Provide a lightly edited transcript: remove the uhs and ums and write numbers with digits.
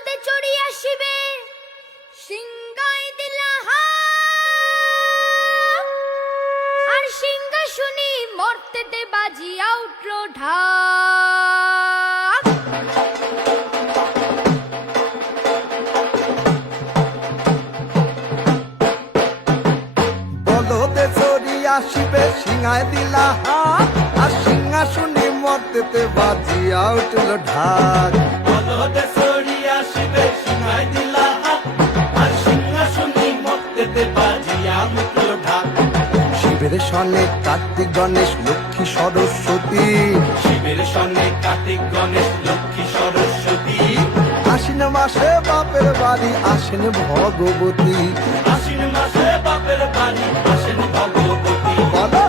বলদে চড়ি আসিবে সিংহায় দিলা আর সিংহাসনী মর্তেতে বাজিয়া উঠল ঢাক। বলদে চড়ি আসিবে সিংহায় দিলা আর সিংহাসনী মর্তেতে বাজিয়া উঠল ঢাক। বলদে চড়ি আসিবে সিংহায় দিলা আর সিংহাসনী মর্তেতে বাজিয়া উঠল ঢাক। শিবের সনে কার্তিক গণেশ লক্ষ্মী সরস্বতী, শিবের সঙ্গে কার্তিক গণেশ লক্ষ্মী সরস্বতী, আশ্বিন মাসে বাপের বাড়ি আসেন ভগবতী। আশ্বিন মাসে বাপের বাড়ি আসেন ভগবতী। বলো